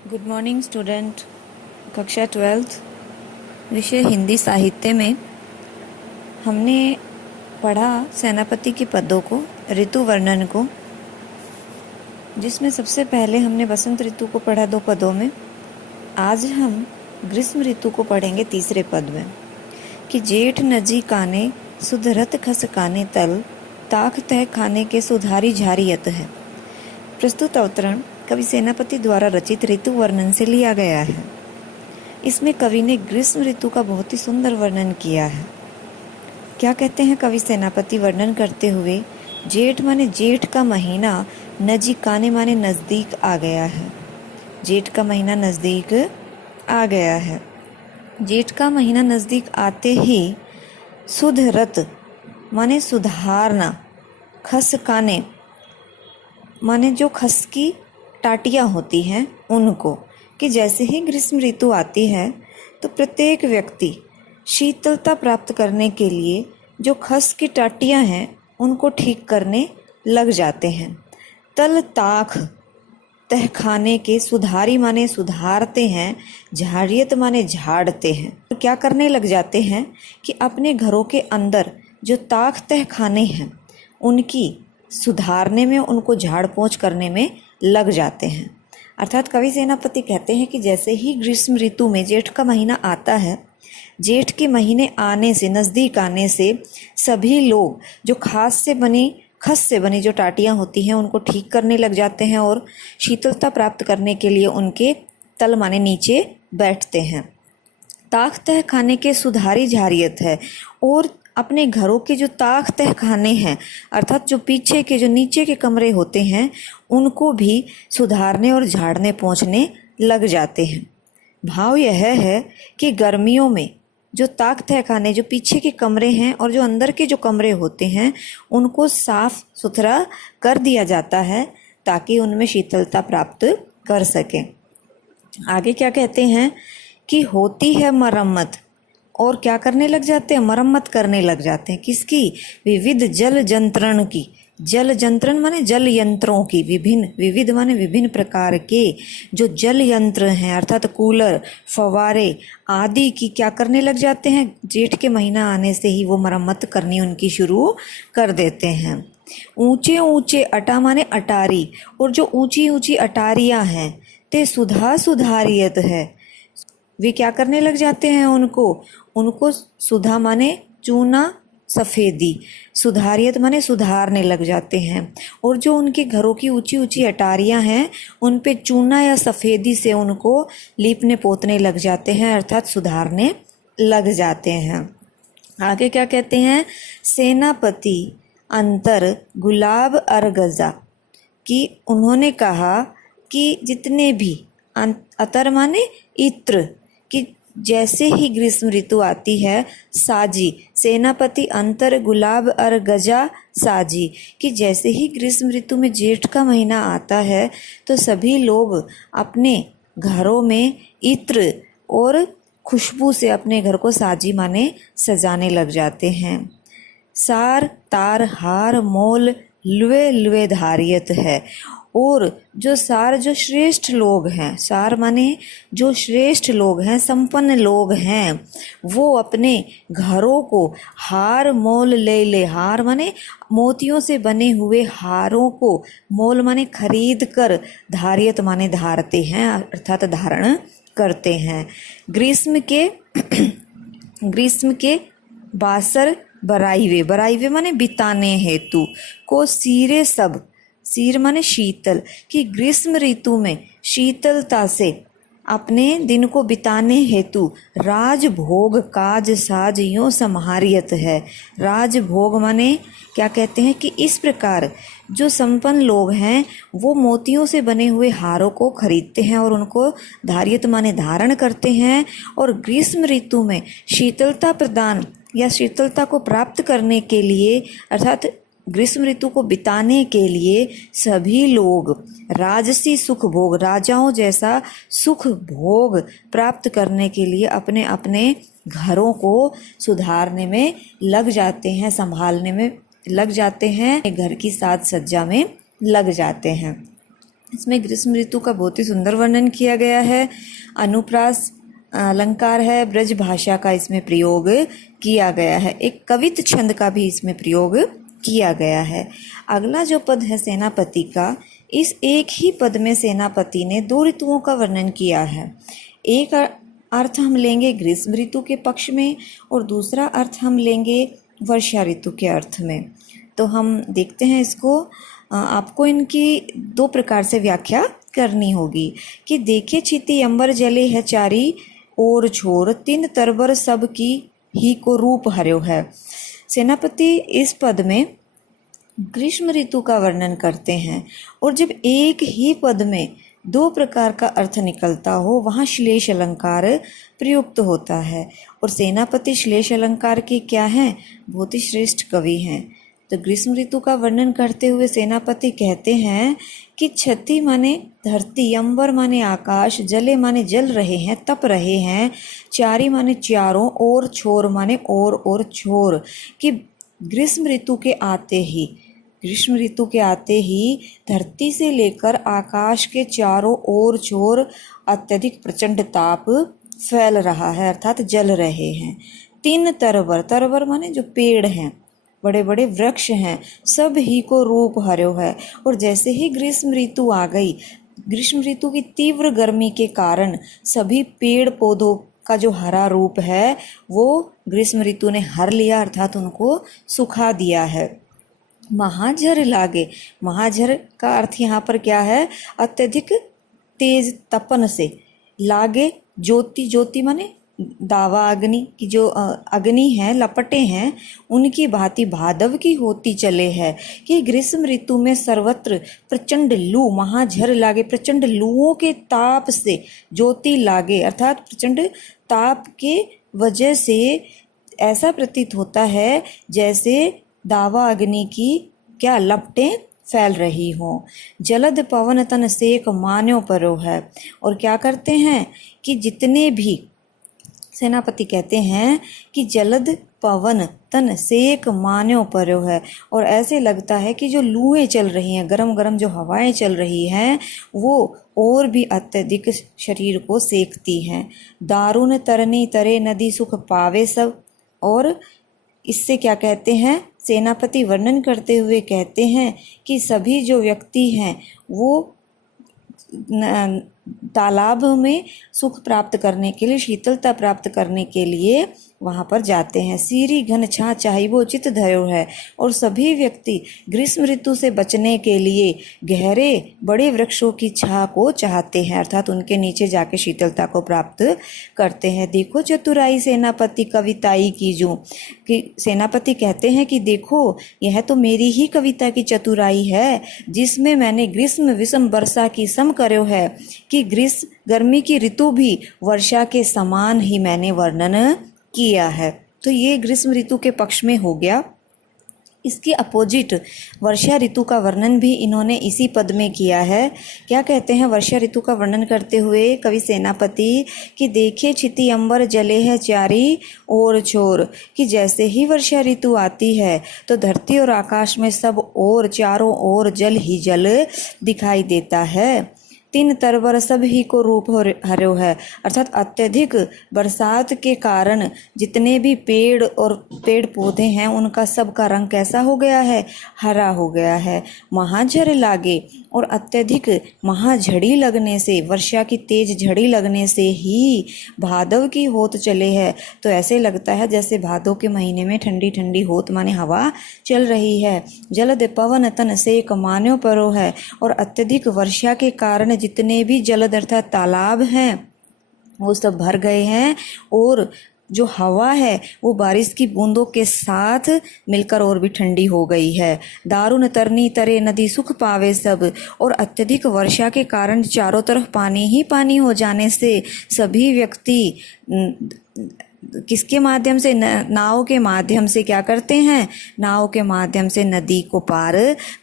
Good morning student. कक्षा 12th विषय हिंदी साहित्य में हमने पढ़ा सेनापति के पदों को, ऋतु वर्णन को, जिसमें सबसे पहले हमने वसंत ऋतु को पढ़ा 2 पदों में। आज हम ग्रीष्म ऋतु को पढ़ेंगे 3रे पद में कि जेठ नजी काने सुधरत खस काने तल ताक तह खाने के सुधारी झारियत है। प्रस्तुत अवतरण कवि सेनापति द्वारा रचित ऋतु वर्णन से लिया गया है। इसमें कवि ने ग्रीष्म ऋतु का बहुत ही सुंदर वर्णन किया है। क्या कहते हैं कवि सेनापति वर्णन करते हुए? जेठ माने जेठ का महीना, नजीकाने माने नज़दीक आ गया है। जेठ का महीना नज़दीक आ गया है। जेठ का महीना नज़दीक आते ही सुधरत माने सुधारना, खसकाने माने जो खस की टाटियाँ होती हैं उनको, कि जैसे ही ग्रीष्म ऋतु आती है तो प्रत्येक व्यक्ति शीतलता प्राप्त करने के लिए जो खस की टाटियाँ हैं उनको ठीक करने लग जाते हैं। तल ताख तहखाने के सुधारी माने सुधारते हैं, झाड़ियत माने झाड़ते हैं। तो क्या करने लग जाते हैं कि अपने घरों के अंदर जो ताख तहखाने हैं उनकी सुधारने में, उनको झाड़ पोंछ करने में लग जाते हैं। अर्थात कवि सेनापति कहते हैं कि जैसे ही ग्रीष्म ऋतु में जेठ का महीना आता है, जेठ के महीने आने से, नज़दीक आने से सभी लोग जो खस से बनी जो टाटियाँ होती हैं उनको ठीक करने लग जाते हैं और शीतलता प्राप्त करने के लिए उनके तल माने नीचे बैठते हैं। ताख तह खाने के सुधारी झारियत है, और अपने घरों के जो ताख तह खाने हैं अर्थात जो पीछे के, जो नीचे के कमरे होते हैं उनको भी सुधारने और झाड़ने पोंछने लग जाते हैं। भाव यह है कि गर्मियों में जो ताक तह खाने, जो पीछे के कमरे हैं और जो अंदर के जो कमरे होते हैं उनको साफ सुथरा कर दिया जाता है ताकि उनमें शीतलता प्राप्त कर सकें। आगे क्या कहते हैं कि होती है मरम्मत, और क्या करने लग जाते हैं? मरम्मत करने लग जाते हैं। किसकी? विविध जल जंत्रण की। जल जंत्रण माने जल यंत्रों की, विविध माने विभिन्न प्रकार के जो जल यंत्र हैं अर्थात कूलर, फव्वारे आदि की क्या करने लग जाते हैं? जेठ के महीना आने से ही वो मरम्मत करनी उनकी शुरू कर देते हैं। ऊंचे ऊंचे अटा माने अटारी, और जो ऊंची ऊंची अटारियां हैं ते सुधा सुधारियत है, वे क्या करने लग जाते हैं? उनको सुधा माने चूना, सफ़ेदी, सुधारियत माने सुधारने लग जाते हैं। और जो उनके घरों की ऊंची ऊंची अटारियां हैं उन पे चूना या सफ़ेदी से उनको लीपने पोतने लग जाते हैं अर्थात सुधारने लग जाते हैं। आगे क्या कहते हैं? सेनापति अंतर गुलाब अरगजा, कि उन्होंने कहा कि जितने भी अतर माने इत्र, कि जैसे ही ग्रीष्म ऋतु आती है साजी, सेनापति अंतर गुलाब अर गजा साजी, कि जैसे ही ग्रीष्म ऋतु में जेठ का महीना आता है तो सभी लोग अपने घरों में इत्र और खुशबू से अपने घर को साजी माने सजाने लग जाते हैं। सार तार हार मोल लुए लुए धारियत है, और जो श्रेष्ठ लोग हैं, सार माने जो श्रेष्ठ लोग हैं, संपन्न लोग हैं, वो अपने घरों को हार मोल ले, हार माने मोतियों से बने हुए हारों को, मोल माने खरीद कर, धारियत माने धारते हैं अर्थात धारण करते हैं। ग्रीष्म के बासर बराइवे माने बिताने हेतु को सीरे सब, सीर माने शीतल, कि ग्रीष्म ऋतु में शीतलता से अपने दिन को बिताने हेतु राजभोग काज साज यों समारियत है। राजभोग माने क्या कहते हैं कि इस प्रकार जो संपन्न लोग हैं वो मोतियों से बने हुए हारों को खरीदते हैं और उनको धारियत माने धारण करते हैं। और ग्रीष्म ऋतु में शीतलता प्रदान या शीतलता को प्राप्त करने के लिए अर्थात ग्रीष्म ऋतु को बिताने के लिए सभी लोग राजसी सुख भोग, राजाओं जैसा सुख भोग प्राप्त करने के लिए अपने अपने घरों को सुधारने में लग जाते हैं, संभालने में लग जाते हैं, घर की साज सज्जा में लग जाते हैं। इसमें ग्रीष्म ऋतु का बहुत ही सुंदर वर्णन किया गया है। अनुप्रास अलंकार है, ब्रज भाषा का इसमें प्रयोग किया गया है। एक कवित छंद का भी इसमें प्रयोग किया गया है। अगला जो पद है सेनापति का, इस एक ही पद में सेनापति ने दो ऋतुओं का वर्णन किया है। एक अर्थ हम लेंगे ग्रीष्म ऋतु के पक्ष में और दूसरा अर्थ हम लेंगे वर्षा ऋतु के अर्थ में। तो हम देखते हैं इसको। आपको इनकी दो प्रकार से व्याख्या करनी होगी कि देखे छिति अंबर जले है चारी और छोर, तीन तरबर सब की ही को रूप हर्यो है। सेनापति इस पद में ग्रीष्म ऋतु का वर्णन करते हैं और जब एक ही पद में दो प्रकार का अर्थ निकलता हो वहाँ श्लेष अलंकार प्रयुक्त होता है। और सेनापति श्लेष अलंकार के क्या हैं? बहुत ही श्रेष्ठ कवि हैं। तो ग्रीष्म ऋतु का वर्णन करते हुए सेनापति कहते हैं कि छति माने धरती, अंबर माने आकाश, जले माने जल रहे हैं, तप रहे हैं, चारी माने चारों, और छोर माने और छोर। कि ग्रीष्म ऋतु के आते ही धरती से लेकर आकाश के चारों ओर छोर अत्यधिक प्रचंड ताप फैल रहा है, अर्थात जल रहे हैं। तीन तरबर माने जो पेड़ हैं, बड़े बड़े वृक्ष हैं, सब ही को रूप हर्यो है। और जैसे ही ग्रीष्म ऋतु आ गई, ग्रीष्म ऋतु की तीव्र गर्मी के कारण सभी पेड़ पौधों का जो हरा रूप है वो ग्रीष्म ऋतु ने हर लिया, अर्थात उनको सुखा दिया है। महाझर लागे, महाझर का अर्थ यहाँ पर क्या है? अत्यधिक तेज तपन से, लागे ज्योति माने दावा अग्नि की जो अग्नि है, लपटें हैं, उनकी भांति भादव की होती चले है। कि ग्रीष्म ऋतु में सर्वत्र प्रचंड लू, महाझर लागे, प्रचंड लूओं के ताप से ज्योति लागे, अर्थात प्रचंड ताप के वजह से ऐसा प्रतीत होता है जैसे दावा अग्नि की क्या लपटें फैल रही हो। जलद पवन तन सेक मान्यो परो है। और क्या करते हैं कि जितने भी सेनापति कहते हैं कि जलद पवन तन सेक मान्यो परो है। और ऐसे लगता है कि जो लूएं चल रही हैं, गरम गरम जो हवाएं चल रही हैं, वो और भी अत्यधिक शरीर को सेकती हैं। दारुण तरनी तरे नदी सुख पावे सब। और इससे क्या कहते हैं? सेनापति वर्णन करते हुए कहते हैं कि सभी जो व्यक्ति हैं वो तालाब में सुख प्राप्त करने के लिए, शीतलता प्राप्त करने के लिए वहाँ पर जाते हैं। सीरी घन छा चाहिए चित धयो है। और सभी व्यक्ति ग्रीष्म ऋतु से बचने के लिए गहरे बड़े वृक्षों की छा को चाहते हैं, अर्थात उनके नीचे जाके शीतलता को प्राप्त करते हैं। देखो चतुराई सेनापति कविताई कीजूं, कि सेनापति कहते हैं कि देखो यह तो मेरी ही कविता की चतुराई है, जिसमें मैंने ग्रीष्म विषम वर्षा की सम कर्यो है। कि ग्रीष्म गर्मी की ऋतु भी वर्षा के समान ही मैंने वर्णन किया है। तो ये ग्रीष्म ऋतु के पक्ष में हो गया। इसके अपोजिट वर्षा ऋतु का वर्णन भी इन्होंने इसी पद में किया है। क्या कहते हैं वर्षा ऋतु का वर्णन करते हुए कवि सेनापति कि देखे छिति अंबर जले है चारी और छोर। कि जैसे ही वर्षा ऋतु आती है तो धरती और आकाश में सब और चारों ओर जल ही जल दिखाई देता है। तीन तरबर सब ही को रूप हर्यो है, अर्थात अत्यधिक बरसात के कारण जितने भी पेड़ और पेड़ पौधे हैं उनका सबका रंग कैसा हो गया है? हरा हो गया है। महाझर लागे, और अत्यधिक महाझड़ी लगने से, वर्षा की तेज झड़ी लगने से ही भादव की होत चले है। तो ऐसे लगता है जैसे भादव के महीने में ठंडी ठंडी होत माने हवा चल रही है। जलद पवन तन सेक मान्यो परो है। और अत्यधिक वर्षा के कारण जितने भी जलद अर्थात तालाब हैं वो सब भर गए हैं, और जो हवा है वो बारिश की बूंदों के साथ मिलकर और भी ठंडी हो गई है। दारुण तरनी तरे नदी सुख पावे सब। और अत्यधिक वर्षा के कारण चारों तरफ पानी ही पानी हो जाने से सभी व्यक्ति किसके माध्यम से, नाव के माध्यम से क्या करते हैं, नाव के माध्यम से नदी को पार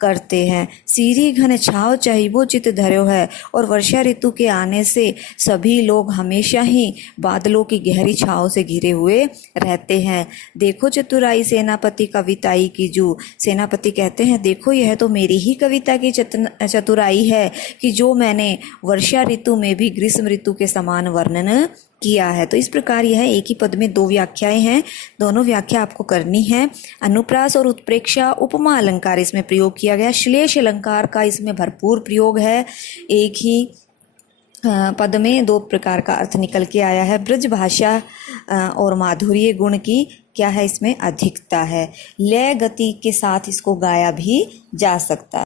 करते हैं। सीरी घन छाव चाहिबो चित धर्यो है, और वर्षा ऋतु के आने से सभी लोग हमेशा ही बादलों की गहरी छाव से घिरे हुए रहते हैं। देखो चतुराई सेनापति कविताई की जू, सेनापति कहते हैं देखो यह तो मेरी ही कविता की चतुराई है कि जो मैंने वर्षा ऋतु में भी ग्रीष्म ऋतु के समान वर्णन किया है। तो इस प्रकार यह एक ही पद में दो व्याख्याएं हैं, दोनों व्याख्या आपको करनी है। अनुप्रास और उत्प्रेक्षा उपमा अलंकार इसमें प्रयोग किया गया। श्लेष अलंकार का इसमें भरपूर प्रयोग है। एक ही पद में दो प्रकार का अर्थ निकल के आया है। ब्रज भाषा और माधुर्य गुण की क्या है, इसमें अधिकता है। लय गति के साथ इसको गाया भी जा सकता है।